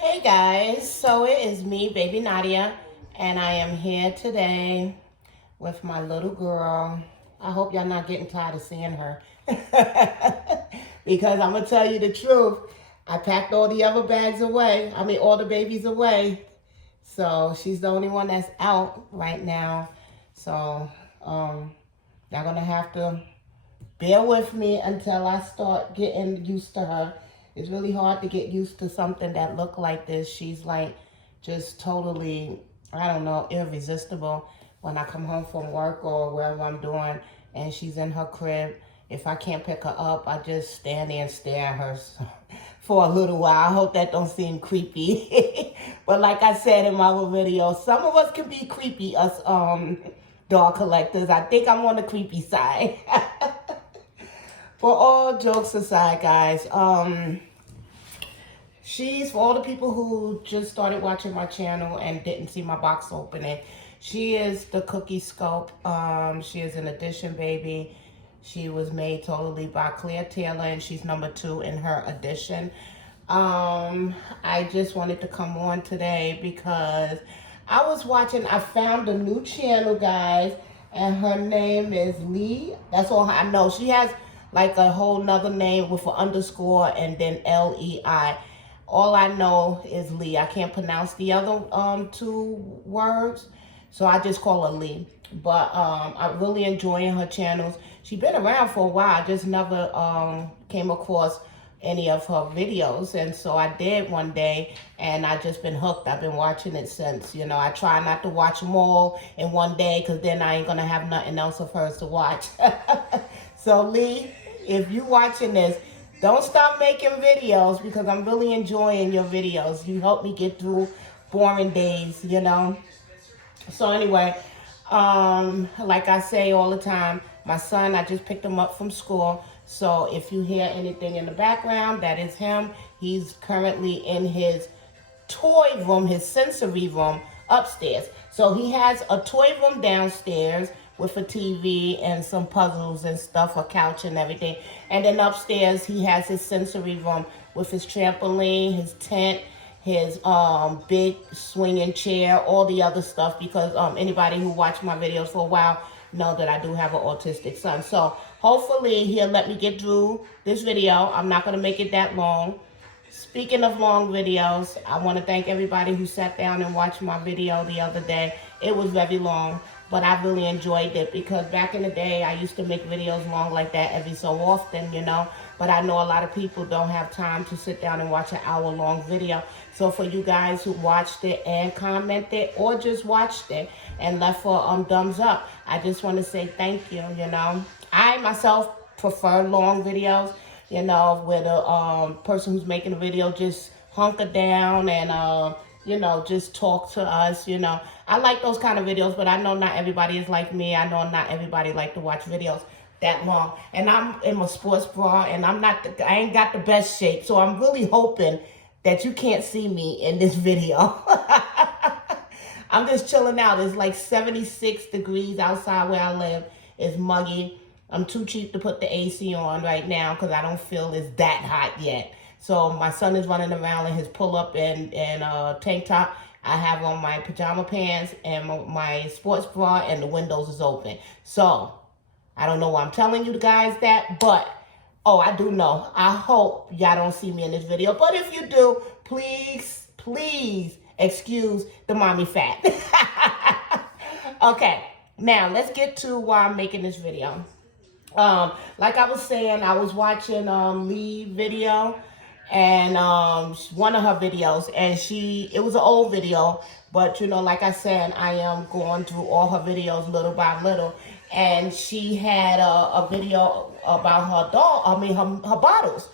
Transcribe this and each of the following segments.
Hey guys, so it is me, baby Nadia, and I am here today with my little girl. I hope y'all not getting tired of seeing her. Because I'm going to tell you the truth. I packed all the other bags away. I mean, all the babies away. So she's the only one that's out right now. So y'all going to have to bear with me until I start getting used to her. It's really hard to get used to something that look like this. She's like just totally, I don't know, irresistible when I come home from work or wherever I'm doing and she's in her crib. If I can't pick her up, I just stand there and stare at her for a little while. I hope that don't seem creepy. But like I said in my video, some of us can be creepy, us dog collectors. I think I'm on the creepy side. For all jokes aside, guys, she's, for all the people who just started watching my channel and didn't see my box opening, she is the Cookie Sculpt. She is an edition baby. She was made totally by Claire Taylor, and she's #2 in her edition. I just wanted to come on today because I was watching, I found a new channel, guys, and her name is Lee. That's all I know. She has like a whole nother name with an underscore and then L-E-I. All I know is Lee. I can't pronounce the other two words, so I just call her Lee. But I'm really enjoying her channels. She's been around for a while. I just never came across any of her videos, and so I did one day, and I just been hooked. I've been watching it since. You know, I try not to watch them all in one day because then I ain't gonna have nothing else of hers to watch. So Lee, if you watching this, don't stop making videos because I'm really enjoying your videos. You help me get through boring days, you know. So anyway, like I say all the time, my son, I just picked him up from school. So if you hear anything in the background, that is him. He's currently in his toy room, his sensory room upstairs. So he has a toy room downstairs with a TV and some puzzles and stuff, a couch and everything. And then upstairs, he has his sensory room with his trampoline, his tent, his big swinging chair, all the other stuff, because anybody who watched my videos for a while know that I do have an autistic son. So hopefully he'll let me get through this video. I'm not going to make it that long. Speaking of long videos, I want to thank everybody who sat down and watched my video the other day. It was very long, but I really enjoyed it because back in the day, I used to make videos long like that every so often, you know. But I know a lot of people don't have time to sit down and watch an hour-long video. So for you guys who watched it and commented or just watched it and left a thumbs up, I just want to say thank you, you know. I myself prefer long videos, you know, where the person who's making the video just hunker down and, you know, just talk to us, you know. I like those kind of videos, but I know not everybody is like me. I know not everybody like to watch videos that long. And I'm in my sports bra, and I ain't got the best shape, so I'm really hoping that you can't see me in this video. I'm just chilling out. It's like 76 degrees outside where I live. It's muggy. I'm too cheap to put the AC on right now because I don't feel it's that hot yet. So my son is running around in his pull-up and tank top. I have on my pajama pants and my sports bra, and the windows is open. So I don't know why I'm telling you guys that, but oh, I do know. I hope y'all don't see me in this video. But if you do, please, please excuse the mommy fat. Okay, now let's get to why I'm making this video. Like I was saying, I was watching Lee video, and one of her videos, and it was an old video, but you know, like I said, I am going through all her videos little by little, and she had a video about her doll, her bottles.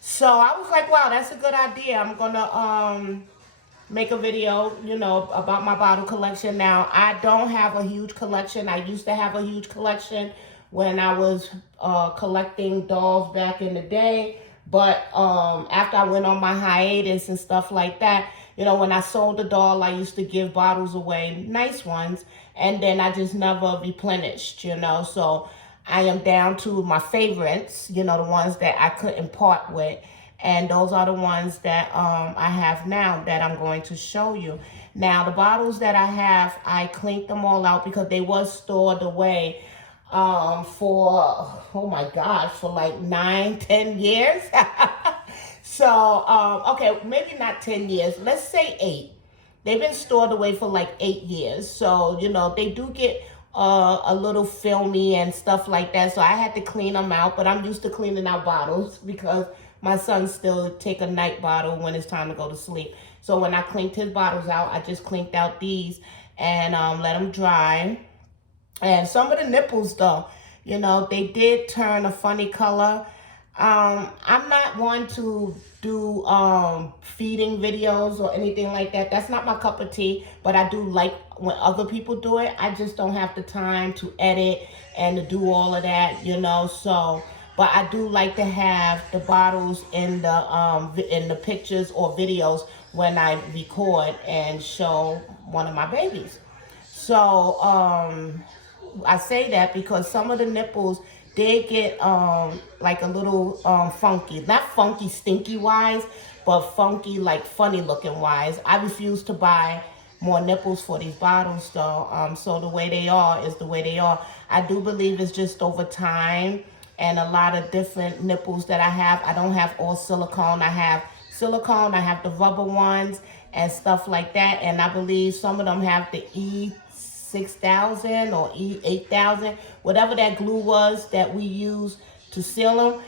So I was like, wow, that's a good idea. I'm gonna make a video, you know, about my bottle collection. Now, I don't have a huge collection. I used to have a huge collection when I was collecting dolls back in the day. But after I went on my hiatus and stuff like that, you know, when I sold the doll, I used to give bottles away, nice ones, and then I just never replenished, you know. So I am down to my favorites, you know, the ones that I couldn't part with. And those are the ones that I have now that I'm going to show you. Now, the bottles that I have, I cleaned them all out because they was stored away for, oh my gosh, for like 9, 10 years. So, okay, maybe not 10 years. Let's say 8. They've been stored away for like 8 years. So, you know, they do get a little filmy and stuff like that. So I had to clean them out, but I'm used to cleaning out bottles because my son still take a night bottle when it's time to go to sleep. So when I cleaned his bottles out, I just cleaned out these and let them dry. And some of the nipples, though, you know, they did turn a funny color. I'm not one to do feeding videos or anything like that. That's not my cup of tea, but I do like when other people do it. I just don't have the time to edit and to do all of that, you know. So, but I do like to have the bottles in the pictures or videos when I record and show one of my babies. So, I say that because some of the nipples they get like a little funky. Not funky stinky wise, but funky like funny looking wise. I refuse to buy more nipples for these bottles though. So the way they are is the way they are. I do believe it's just over time and a lot of different nipples that I have. I don't have all silicone. I have silicone, I have the rubber ones and stuff like that. And I believe some of them have the E6000 or E8000, whatever that glue was that we use to seal them.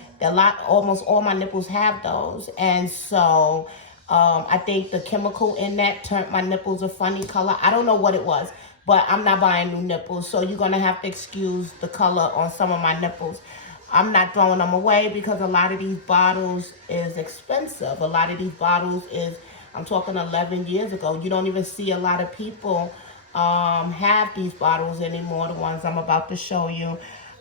Almost all my nipples have those. And so I think the chemical in that turned my nipples a funny color. I don't know what it was, but I'm not buying new nipples. So you're going to have to excuse the color on some of my nipples. I'm not throwing them away because a lot of these bottles is expensive. A lot of these bottles is, I'm talking 11 years ago. You don't even see a lot of people have these bottles anymore, the ones I'm about to show you.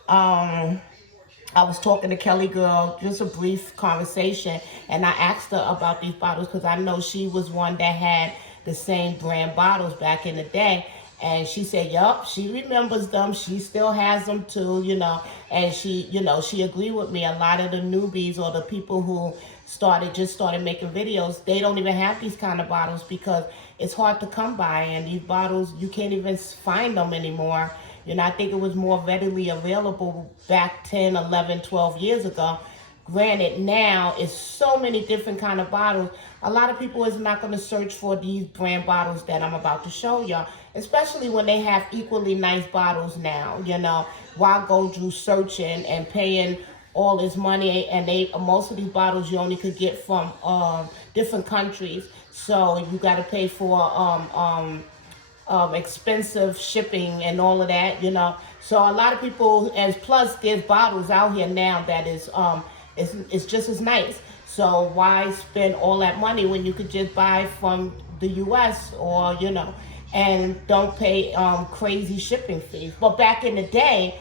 I was talking to Kelly Girl, just a brief conversation, and I asked her about these bottles because I know she was one that had the same brand bottles back in the day. And she said, yup, she remembers them. She still has them too, you know. And she, you know, she agreed with me. A lot of the newbies or the people who just started making videos, they don't even have these kind of bottles because it's hard to come by. And these bottles, you can't even find them anymore. You know, I think it was more readily available back 10, 11, 12 years ago. Granted, now it's so many different kind of bottles. A lot of people is not going to search for these brand bottles that I'm about to show y'all, especially when they have equally nice bottles now. You know, why go through searching and paying all this money? And most of these bottles you only could get from different countries, so you got to pay for expensive shipping and all of that. You know, so a lot of people, and plus there's bottles out here now that is it's just as nice. So why spend all that money when you could just buy from the U.S. or, you know, and don't pay crazy shipping fees. But back in the day,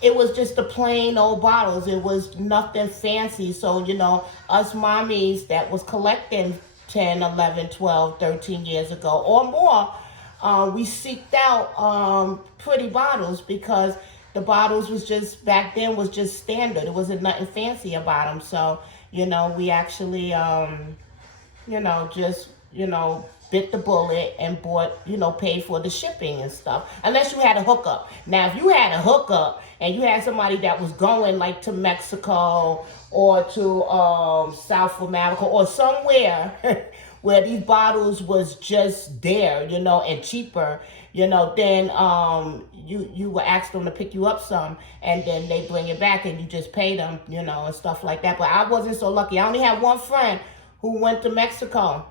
it was just the plain old bottles. It was nothing fancy. So, you know, us mommies that was collecting 10, 11, 12, 13 years ago or more, we seeked out pretty bottles because the bottles was just, back then was just standard. It wasn't nothing fancy about them. So, you know, we actually, you know, just, you know, bit the bullet and bought, you know, paid for the shipping and stuff. Unless you had a hookup. Now, if you had a hookup and you had somebody that was going like to Mexico or to South America or somewhere where these bottles was just there, you know, and cheaper, you know, then you would ask them to pick you up some, and then they bring it back and you just pay them, you know, and stuff like that. But I wasn't so lucky. I only had one friend who went to Mexico,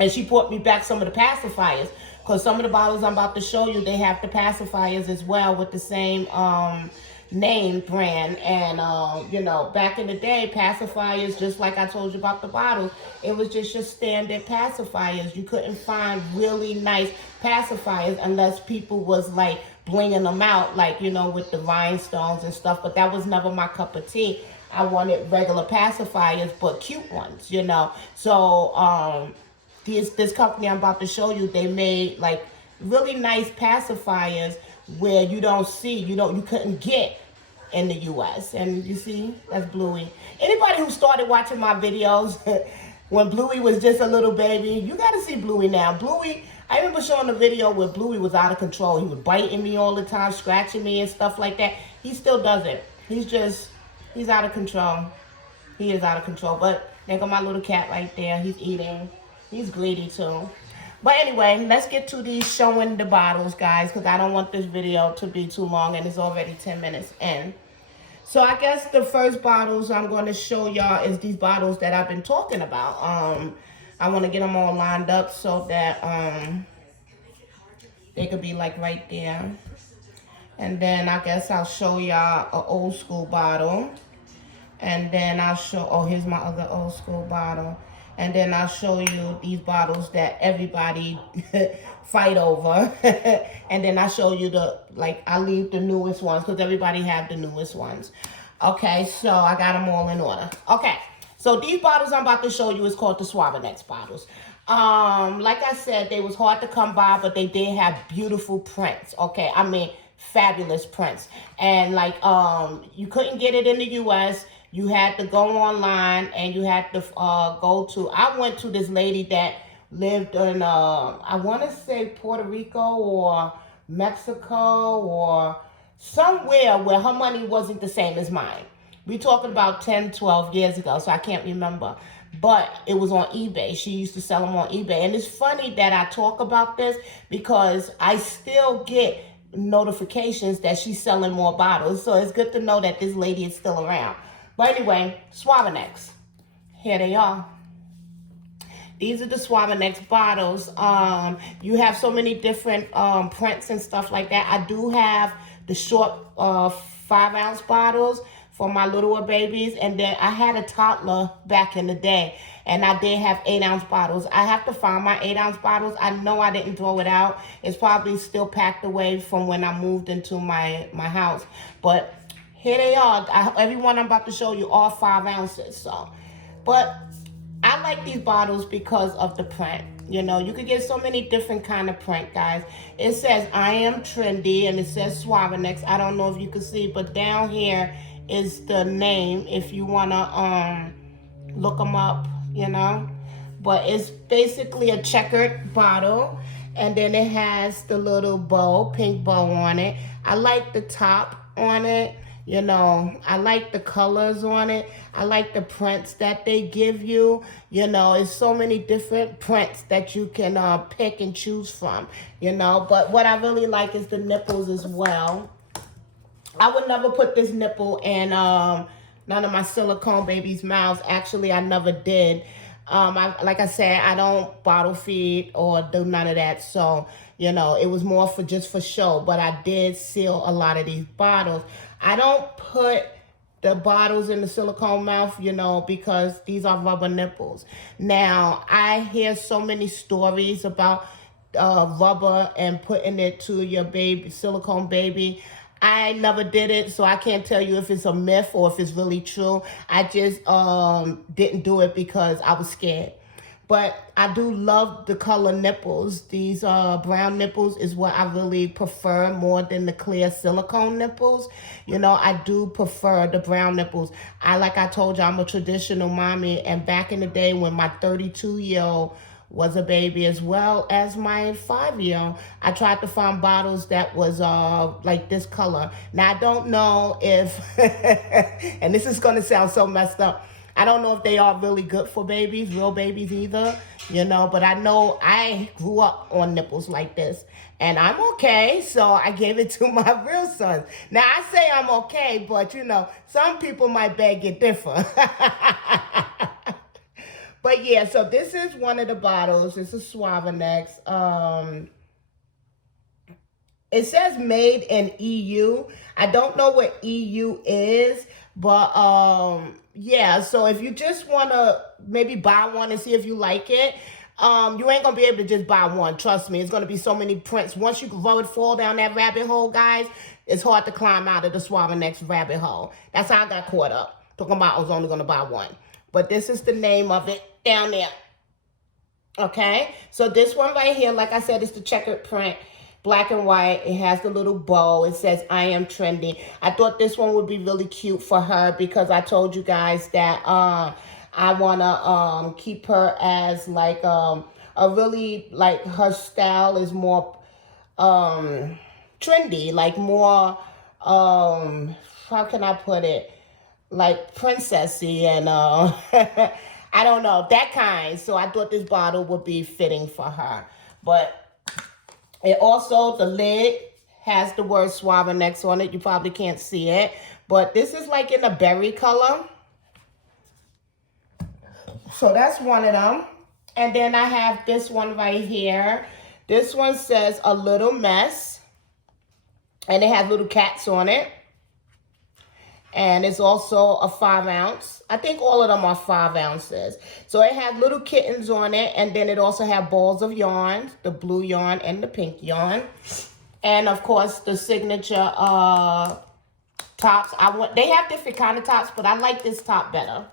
and she brought me back some of the pacifiers, because some of the bottles I'm about to show you, they have the pacifiers as well with the same name brand. And you know, back in the day, pacifiers, just like I told you about the bottles, it was just your standard pacifiers. You couldn't find really nice pacifiers unless people was like blinging them out, like, you know, with the rhinestones and stuff. But that was never my cup of tea. I wanted regular pacifiers, but cute ones, you know. So this company I'm about to show you, they made like really nice pacifiers where you couldn't get in the US. And you see, that's Bluey. Anybody who started watching my videos when Bluey was just a little baby, you got to see Bluey now. Bluey, I remember showing the video where Bluey was out of control. He was biting me all the time, scratching me and stuff like that. He still does it. He's out of control. He is out of control. But there go my little cat right there. He's eating. He's greedy too. But anyway, let's get to these showing the bottles, guys, because I don't want this video to be too long, and it's already 10 minutes in. So I guess the first bottles I'm going to show y'all is these bottles that I've been talking about. I want to get them all lined up so that they could be like right there. And then I guess I'll show y'all an old school bottle. And then I'll show, oh, here's my other old school bottle. And then I'll show you these bottles that everybody fight over. And then I'll show you I leave the newest ones because everybody have the newest ones. Okay, so I got them all in order. Okay, so these bottles I'm about to show you is called the Suavex bottles. Like I said, they was hard to come by, but they did have beautiful prints. Okay, I mean, fabulous prints. And you couldn't get it in the US. You had to go online and you had to I went to this lady that lived in, I want to say Puerto Rico or Mexico or somewhere where her money wasn't the same as mine. We talking about 10, 12 years ago, so I can't remember. But it was on eBay. She used to sell them on eBay. And it's funny that I talk about this because I still get notifications that she's selling more bottles. So it's good to know that this lady is still around. But anyway, Suavex. Here they are. These are the Suavex bottles. You have so many different prints and stuff like that. I do have the short 5-ounce bottles for my littler babies. And then I had a toddler back in the day. And I did have 8-ounce bottles. I have to find my 8-ounce bottles. I know I didn't throw it out. It's probably still packed away from when I moved into my house. But here they are. Every one I'm about to show you, all 5 ounces. So, but I like these bottles because of the print. You know, you could get so many different kind of print, guys. It says, I am trendy, and it says Suavex. I don't know if you can see, but down here is the name if you want to look them up, you know. But it's basically a checkered bottle, and then it has the little bow, pink bow on it. I like the top on it. You know, I like the colors on it. I like the prints that they give you. You know, it's so many different prints that you can pick and choose from, you know. But what I really like is the nipples as well. I would never put this nipple in none of my silicone babies' mouths. Actually, I never did. Like I said, I don't bottle feed or do none of that. So, you know, it was more for just for show. But I did seal a lot of these bottles. I don't put the bottles in the silicone mouth, you know, because these are rubber nipples. Now, I hear so many stories about rubber and putting it to your baby, silicone baby. I never did it, so I can't tell you if it's a myth or if it's really true. I just didn't do it because I was scared. But I do love the color nipples. These brown nipples is what I really prefer more than the clear silicone nipples. You know, I do prefer the brown nipples. Like I told you, I'm a traditional mommy. And back in the day when my 32-year-old was a baby as well as my 5-year-old, I tried to find bottles that was like this color. Now, I don't know if, and this is going to sound so messed up, I don't know if they are really good for babies, real babies either, you know, but I know I grew up on nipples like this, and I'm okay, so I gave it to my real sons. Now, I say I'm okay, but, you know, some people might beg it different. But, yeah, so this is one of the bottles. This is Suavex. It says made in EU. I don't know what EU is, but yeah, so if you just want to maybe buy one and see if you like it, you ain't going to be able to just buy one. Trust me, it's going to be so many prints. Once you fall down that rabbit hole, guys, it's hard to climb out of the Suavex rabbit hole. That's how I got caught up. Talking about I was only going to buy one. But this is the name of it down there. Okay, so this one right here, like I said, is the checkered print. black and white. It has the little bow. It says, I am trendy. I thought this one would be really cute for her because I told you guys that I want to keep her as like a really, like, her style is more trendy, like more, how can I put it? Like princessy and I don't know, that kind. So I thought this bottle would be fitting for her. But it also, the lid has the word Suavex on it. You probably can't see it. But this is like in a berry color. So that's one of them. And then I have this one right here. This one says A Little Mess. And it has little cats on it. And it's also a 5 ounce. I think all of them are 5 ounces. So it has little kittens on it. And then it also has balls of yarn, the blue yarn and the pink yarn. And of course, the signature tops. They have different kind of tops, but I like this top better.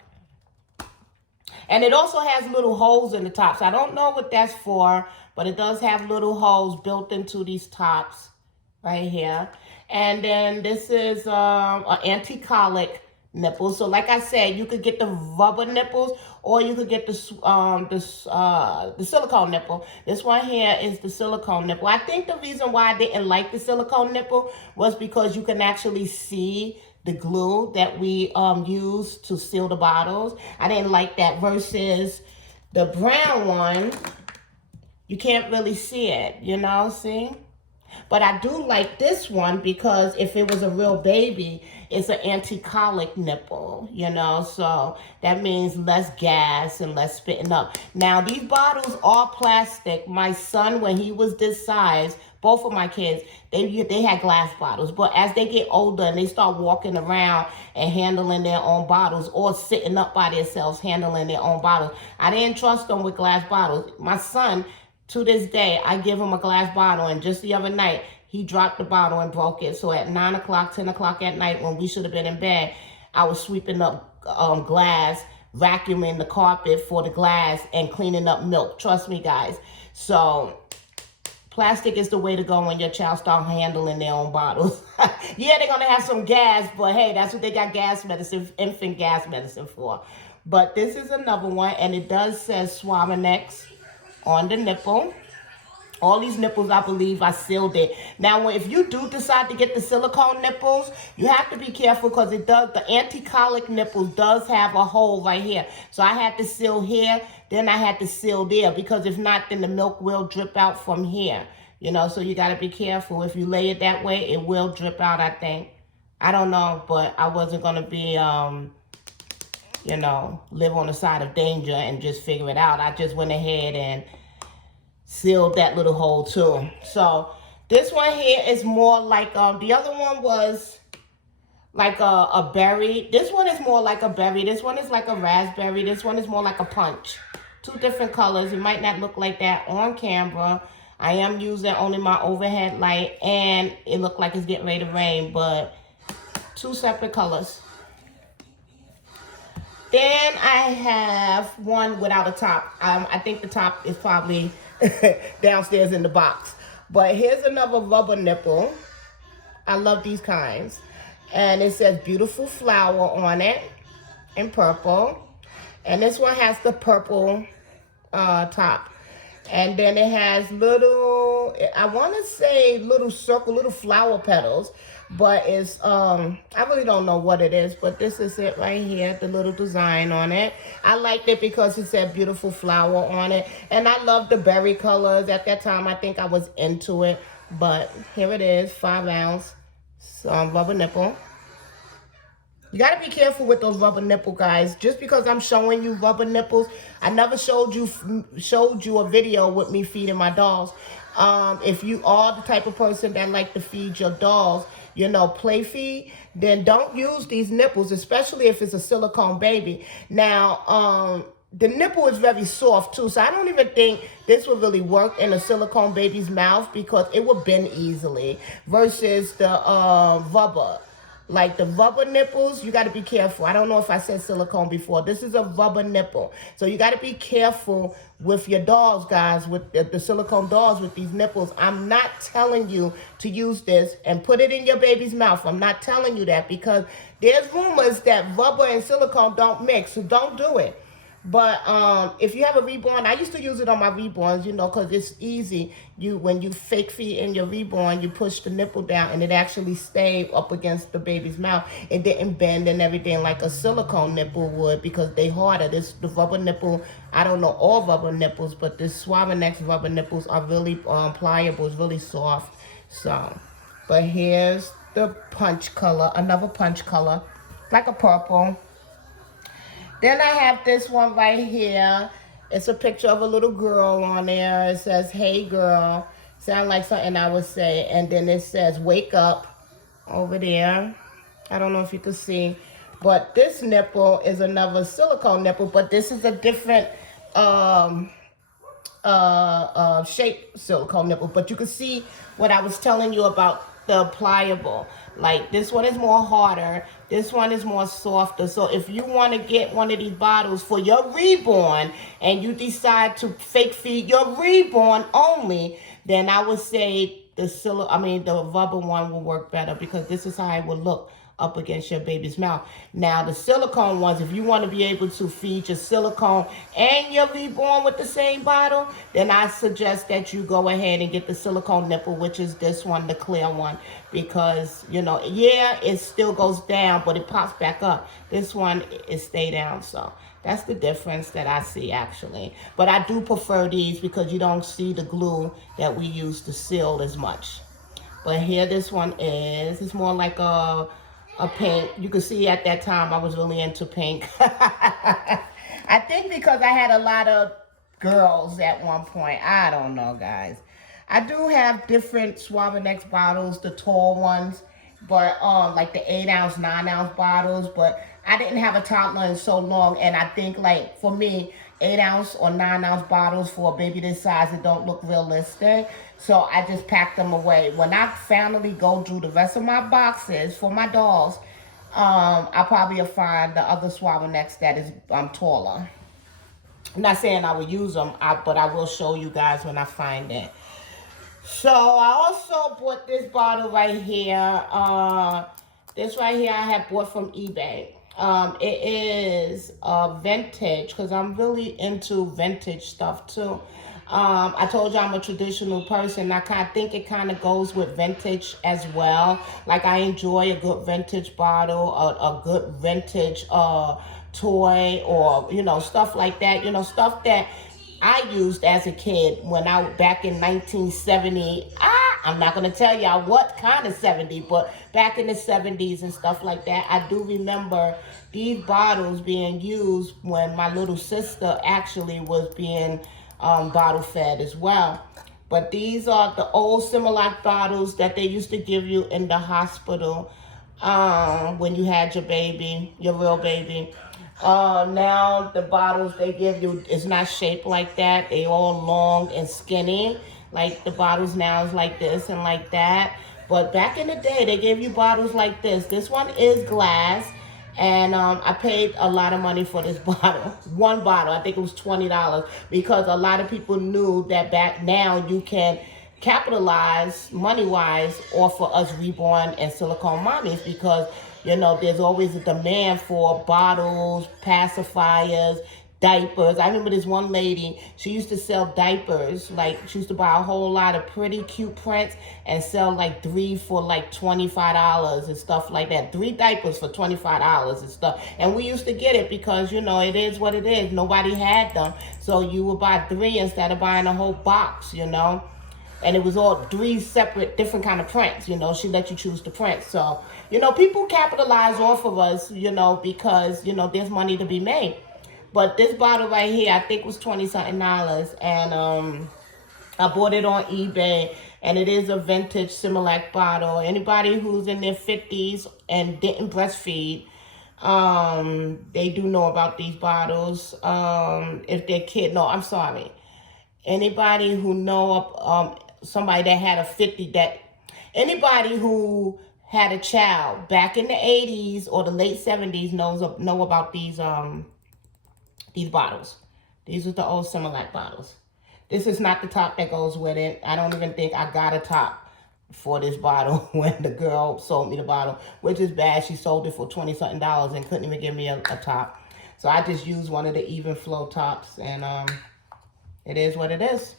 And it also has little holes in the tops. I don't know what that's for, but it does have little holes built into these tops right here. And then this is an anti-colic nipple. So like I said, you could get the rubber nipples or you could get the silicone nipple. This one here is the silicone nipple. I think the reason why I didn't like the silicone nipple was because you can actually see the glue that we use to seal the bottles. I didn't like that versus the brown one. You can't really see it, you know, see? But I do like this one because if it was a real baby, it's an anti-colic nipple, you know, so that means less gas and less spitting up. Now, these bottles are plastic. My son, when he was this size, both of my kids, they had glass bottles. But as they get older and they start walking around and handling their own bottles or sitting up by themselves handling their own bottles, I didn't trust them with glass bottles. My son, to this day, I give him a glass bottle, and just the other night, he dropped the bottle and broke it. So at 9 o'clock, 10 o'clock at night, when we should have been in bed, I was sweeping up glass, vacuuming the carpet for the glass, and cleaning up milk. Trust me, guys. So plastic is the way to go when your child starts handling their own bottles. Yeah, they're going to have some gas, but hey, that's what they got gas medicine, infant gas medicine for. But this is another one, and it does say Suavex on the nipple. All these nipples, I believe, I sealed it. Now, if you do decide to get the silicone nipples, you have to be careful because it does, the anti-colic nipples does have a hole right here. So I had to seal here, then I had to seal there, because if not, then the milk will drip out from here. You know, so you got to be careful. If you lay it that way, it will drip out, I think. I don't know, but I wasn't going to be, you know, live on the side of danger and just figure it out. I just went ahead and sealed that little hole too. So this one here is more like, the other one was like a berry. This one is more like a berry. This one is like a raspberry. This one is more like a punch. Two different colors. It might not look like that on camera. I am using only my overhead light, and it looked like it's getting ready to rain, but two separate colors. Then I have one without a top. I think the top is probably downstairs in the box. But here's another rubber nipple. I love these kinds. And it says Beautiful Flower on it in purple. And this one has the purple top. And then it has little, I want to say little circle, little flower petals. But it's, I really don't know what it is, but this is it right here, the little design on it. I liked it because it said Beautiful Flower on it. And I love the berry colors. At that time, I think I was into it. But here it is, 5 ounce rubber nipple. You got to be careful with those rubber nipple, guys. Just because I'm showing you rubber nipples, I never showed you a video with me feeding my dolls. If you are the type of person that like to feed your dolls, you know, play feed, then don't use these nipples, especially if it's a silicone baby. Now, the nipple is very soft too, so I don't even think this would really work in a silicone baby's mouth because it would bend easily versus the rubber. Like the rubber nipples, you got to be careful. I don't know if I said silicone before. This is a rubber nipple. So you got to be careful with your dolls, guys, with the silicone dolls with these nipples. I'm not telling you to use this and put it in your baby's mouth. I'm not telling you that because there's rumors that rubber and silicone don't mix. So don't do it. But if you have a reborn, I used to use it on my reborns, you know, because it's easy. When you fake feed in your reborn, you push the nipple down and it actually stayed up against the baby's mouth. It didn't bend and everything like a silicone nipple would because they harder. The rubber nipple, I don't know all rubber nipples, but this Suavex rubber nipples are really pliable. It's really soft. So, but here's the punch color, another punch color, like a purple. Then I have this one right here. It's a picture of a little girl on there. It says, "Hey girl." Sound like something I would say. And then it says, "Wake up," over there. I don't know if you can see. But this nipple is another silicone nipple. But this is a different shape silicone nipple. But you can see what I was telling you about the pliable. Like this one is more harder, this one is more softer. So if you want to get one of these bottles for your reborn and you decide to fake feed your reborn only, then I would say the rubber one will work better because this is how it will look up against your baby's mouth. Now the silicone ones, if you want to be able to feed your silicone and your reborn with the same bottle, then I suggest that you go ahead and get the silicone nipple, which is this one, the clear one, because yeah, it still goes down, but it pops back up. This one is stay down. So that's the difference that I see actually. But I do prefer these because you don't see the glue that we use to seal as much. But here this one is, it's more like a pink. You can see at that time I was really into pink. I think because I had a lot of girls at one point. I don't know, guys. I do have different Suavex bottles, the tall ones, but like the 8-ounce, 9-ounce bottles. But I didn't have a toddler in so long, and I think like for me, 8-ounce or 9-ounce bottles for a baby this size, it don't look realistic. So I just packed them away. When I finally go through the rest of my boxes for my dolls, I probably will find the other Suavex that is taller. I'm not saying I will use them, but I will show you guys when I find it. So I also bought this bottle right here. This right here I have bought from eBay. It is vintage because I'm really into vintage stuff too. I told you I'm a traditional person. I kind of think it kind of goes with vintage as well. Like I enjoy a good vintage bottle, a good vintage toy, or stuff like that. Stuff that I used as a kid when back in 1970. I'm not gonna tell y'all what kind of 70, but back in the 70s and stuff like that. I do remember these bottles being used when my little sister actually was being bottle fed as well. But these are the old Similac bottles that they used to give you in the hospital when you had your baby, your real baby. Now the bottles they give you is not shaped like that. They all long and skinny. Like the bottles now is like this and like that. But back in the day, they gave you bottles like this. This one is glass. And I paid a lot of money for this bottle. One bottle, I think it was $20. Because a lot of people knew that back now you can capitalize money-wise off of us reborn and silicone mommies. Because, there's always a demand for bottles, pacifiers, diapers. I remember this one lady, she used to sell diapers. Like, she used to buy a whole lot of pretty cute prints and sell like 3 for like $25 and stuff like that. 3 diapers for $25 and stuff. And we used to get it because, it is what it is. Nobody had them. So you would buy 3 instead of buying a whole box, And it was all 3 separate, different kind of prints, She let you choose the print. So, people capitalize off of us, because, there's money to be made. But this bottle right here, I think was $20-something. And I bought it on eBay. And it is a vintage Similac bottle. Anybody who's in their 50s and didn't breastfeed, they do know about these bottles. If their kid, no, I'm sorry. Anybody who know somebody that had a 50, anybody who had a child back in the 80s or the late 70s know about these bottles. These are the old Similac bottles. This is not the top that goes with it. I don't even think I got a top for this bottle when the girl sold me the bottle, which is bad. She sold it for $20-something and couldn't even give me a top. So I just used one of the even flow tops, and it is what it is.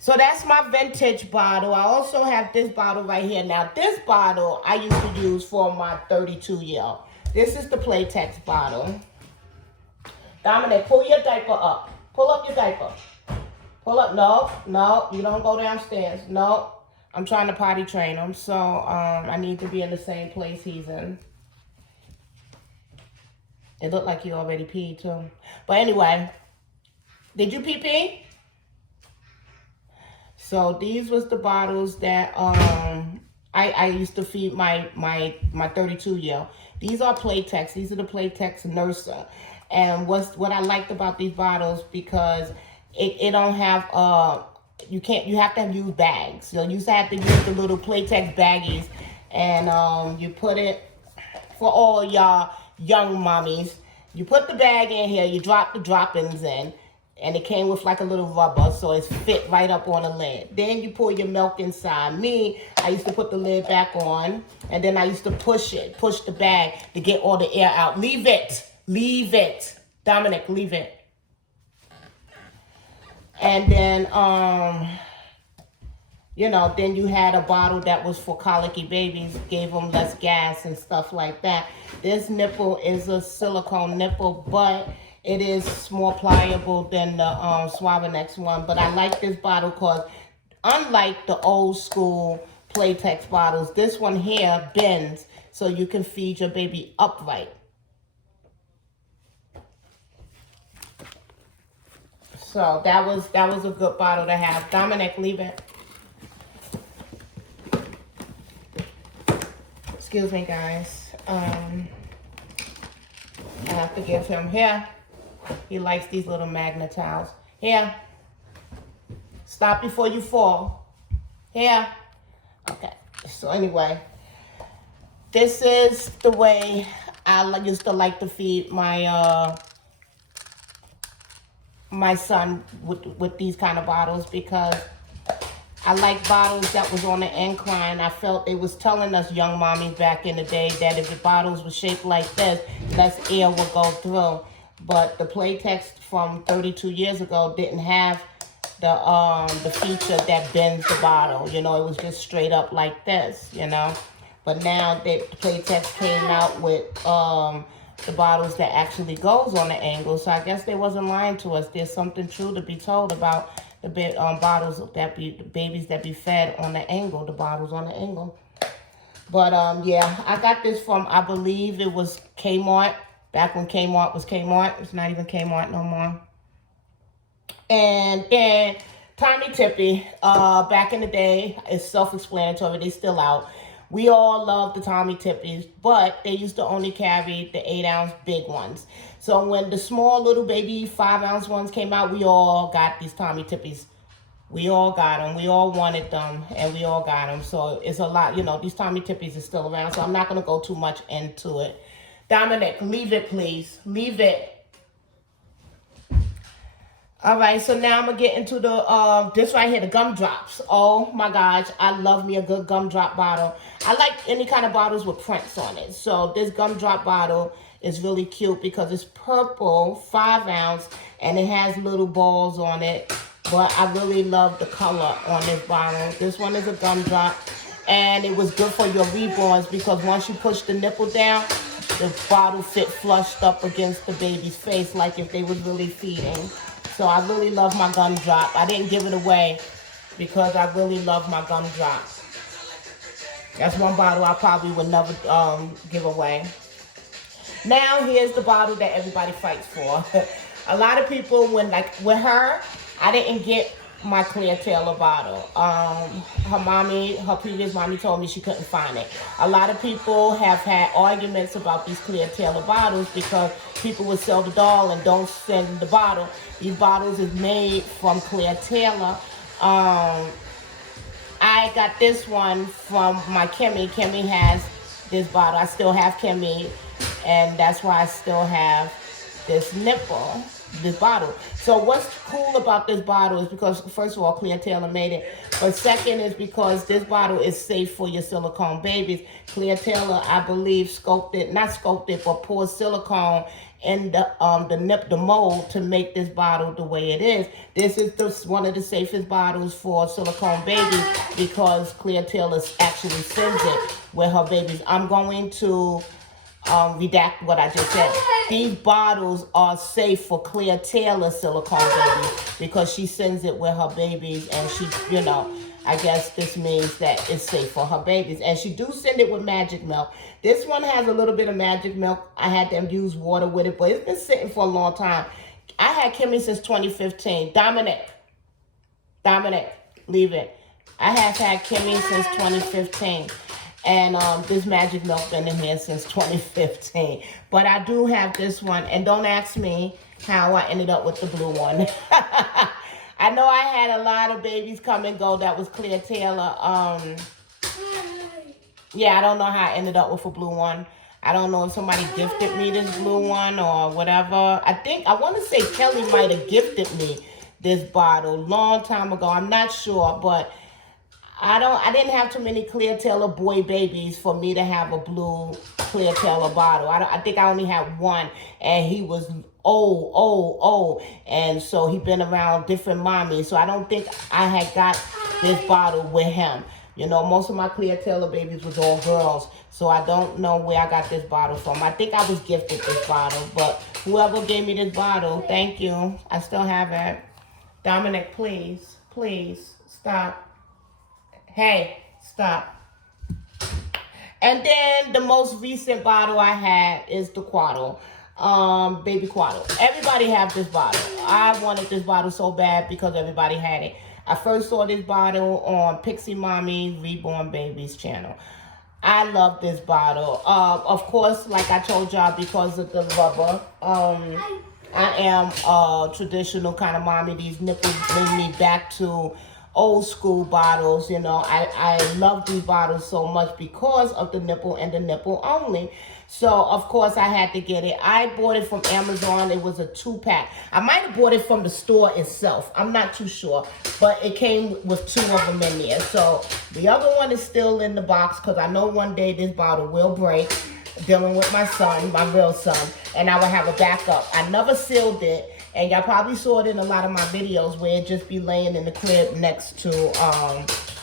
So that's my vintage bottle. I also have this bottle right here. Now, this bottle I used to use for my 32-year-old. This is the Playtex bottle. Dominic, pull your diaper up. Pull up your diaper. Pull up. No, you don't go downstairs. No, I'm trying to potty train him, so I need to be in the same place he's in. It looked like you already peed too. But anyway, did you pee? So these was the bottles that I used to feed my 32-year-old. These are Playtex. These are the Playtex Nurser. And what I liked about these bottles, because it don't have you have to use bags. So you used to have to use the little Playtex baggies, and you put it for all y'all young mommies. You put the bag in here, you drop the droppings in, and it came with like a little rubber, so it's fit right up on the lid. Then you pour your milk inside. Me, I used to put the lid back on, and then I used to push the bag to get all the air out. Leave it. Dominic, leave it. And then, then you had a bottle that was for colicky babies, gave them less gas and stuff like that. This nipple is a silicone nipple, but it is more pliable than the Suavex one. But I like this bottle because unlike the old school Playtex bottles, this one here bends so you can feed your baby upright. So that was a good bottle to have. Dominic, leave it. Excuse me, guys. I have to give him here. He likes these little magnet towels. Here. Stop before you fall. Here. Okay. So anyway, this is the way I used to like to feed my my son with these kind of bottles, because I like bottles that was on the incline. I felt they was telling us young mommies back in the day that if the bottles were shaped like this, less air would go through. But the Playtex from 32 years ago didn't have the feature that bends the bottle. You know, it was just straight up like this, you know. But now the Playtex came out with the bottles that actually goes on the angle. So I guess they wasn't lying to us. There's something true to be told about the bottles that the babies that be fed on the angle, the bottles on the angle. But yeah, I got this from, I believe it was Kmart, back when Kmart was Kmart. It's not even Kmart no more. And then Tommy Tippee, back in the day, it's self-explanatory, they still out. We all love the Tommy Tippees, but they used to only carry the 8-ounce big ones. So when the small little baby 5-ounce ones came out, we all got these Tommy Tippees. We all got them. We all wanted them, and we all got them. So it's a lot, you know, these Tommy Tippees are still around, so I'm not going to go too much into it. Dominic, leave it, please. Leave it. All right, so now I'm going to get into the, this right here, the gumdrops. Oh, my gosh, I love me a good gumdrop bottle. I like any kind of bottles with prints on it. So this gumdrop bottle is really cute because it's purple, 5-ounce, and it has little balls on it. But I really love the color on this bottle. This one is a gumdrop, and it was good for your reborns because once you push the nipple down, the bottle fit flushed up against the baby's face like if they was really feeding. So I really love my gumdrop. I didn't give it away because I really love my gumdrop. That's one bottle I probably would never give away. Now here's the bottle that everybody fights for. A lot of people, when like with her, I didn't get my Clear Taylor bottle. Her previous mommy told me she couldn't find it. A lot of people have had arguments about these Clear Taylor bottles because people would sell the doll and don't send the bottle. These bottles is made from Clear Taylor. I I got this one from my Kimmy. Kimmy has this bottle. I still have Kimmy, and that's why I still have this nipple, this bottle. So what's cool about this bottle is because, first of all, Clear Taylor made it. But second is because this bottle is safe for your silicone babies. Clear Taylor, I believe, not sculpted, but poured silicone in the mold to make this bottle the way it is. This is one of the safest bottles for silicone babies because Clear Taylor actually sends it with her babies. I'm going to redact what I just said. These bottles are safe for Clear Taylor silicone babies because she sends it with her babies, and she, I guess this means that it's safe for her babies. And she do send it with magic milk. This one has a little bit of magic milk. I had them use water with it, but it's been sitting for a long time. I had Kimmy since 2015. Dominic, leave it. I have had Kimmy since 2015. And this magic milk been in here since 2015. But I do have this one. And don't ask me how I ended up with the blue one. I know I had a lot of babies come and go that was Clear Taylor. Yeah, I don't know how I ended up with a blue one. I don't know if somebody gifted me this blue one or whatever. I want to say Kelly might have gifted me this bottle long time ago. I'm not sure, but I didn't have too many Clear Taylor boy babies for me to have a blue Clear Taylor bottle. I think I only had one, and he was old. And so he been around different mommies. So I don't think I had got this bottle with him. Most of my Clear Taylor babies was all girls. So I don't know where I got this bottle from. I think I was gifted this bottle. But whoever gave me this bottle, thank you. I still have it. Dominic, please, stop. Hey, stop. And then the most recent bottle I had is the Quaddle, Baby Quaddle. Everybody have this bottle. I wanted this bottle so bad because everybody had it. I first saw this bottle on Pixie Mommy Reborn Babies channel. I love this bottle. Of course, like I told y'all, because of the rubber, I am a traditional kind of mommy. These nipples bring me back to old school bottles. I love these bottles so much because of the nipple and the nipple only. So of course I had to get it. I bought it from Amazon. It was a 2-pack. I might have bought it from the store itself. I'm not too sure, but it came with 2 of them in there. So the other one is still in the box because I know one day this bottle will break, dealing with my son, my real son, and I will have a backup. I never sealed it. And y'all probably saw it in a lot of my videos where it just be laying in the crib next to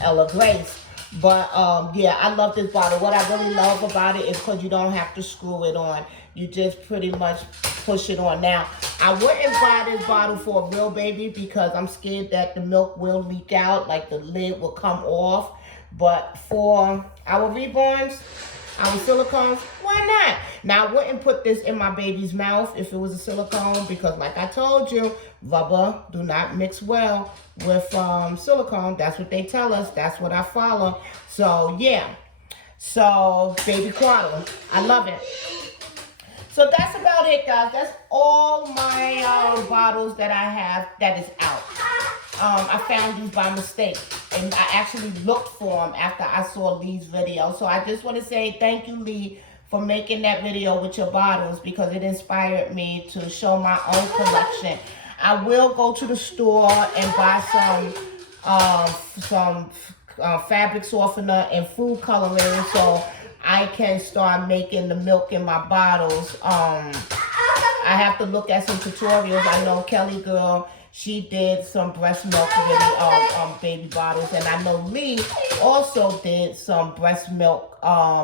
Ella Grace. But yeah, I love this bottle. What I really love about it is because you don't have to screw it on. You just pretty much push it on. Now, I wouldn't buy this bottle for a real baby because I'm scared that the milk will leak out, like the lid will come off. But for our reborns, our silicones, why not? Now, I wouldn't put this in my baby's mouth if it was a silicone because, like I told you, rubber do not mix well with silicone. That's what they tell us. That's what I follow. So, yeah. So, Baby Quaddle. I love it. So, that's about it, guys. That's all my bottles that I have that is out. I found these by mistake, and I actually looked for them after I saw Lee's video. So I just want to say thank you, Lee, for making that video with your bottles because it inspired me to show my own collection. I will go to the store and buy some fabric softener and food coloring so I can start making the milk in my bottles. I have to look at some tutorials. I know Kelly Girl, she did some breast milk baby bottles, and I know Lee also did some breast milk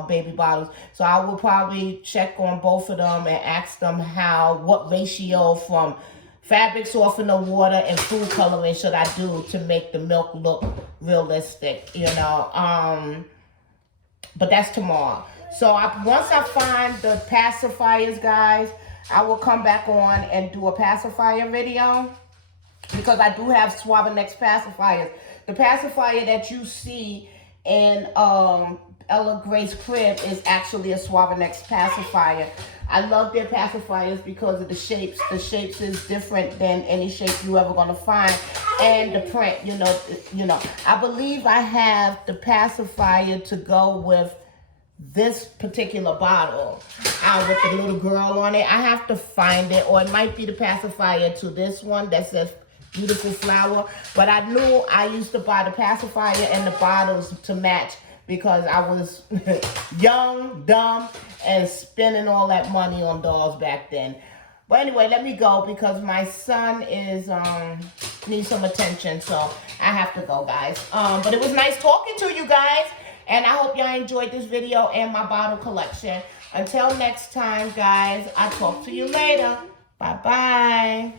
baby bottles. So I will probably check on both of them and ask them what ratio from fabric softener, water, and food coloring should I do to make the milk look realistic, but that's tomorrow. So once I find the pacifiers, guys, I will come back on and do a pacifier video. Because I do have Suavex pacifiers. The pacifier that you see in Ella Grace crib is actually a Suavex pacifier. I love their pacifiers because of the shapes. The shapes is different than any shape you ever gonna find. and the print, I believe I have the pacifier to go with this particular bottle with the little girl on it. I have to find it, or it might be the pacifier to this one that says beautiful flower. But I knew I used to buy the pacifier and the bottles to match because I was young, dumb, and spending all that money on dolls back then. But anyway, let me go because my son is needs some attention, so I have to go, guys. But it was nice talking to you guys, and I hope y'all enjoyed this video and my bottle collection. Until next time, guys, I'll talk to you later. Bye-bye.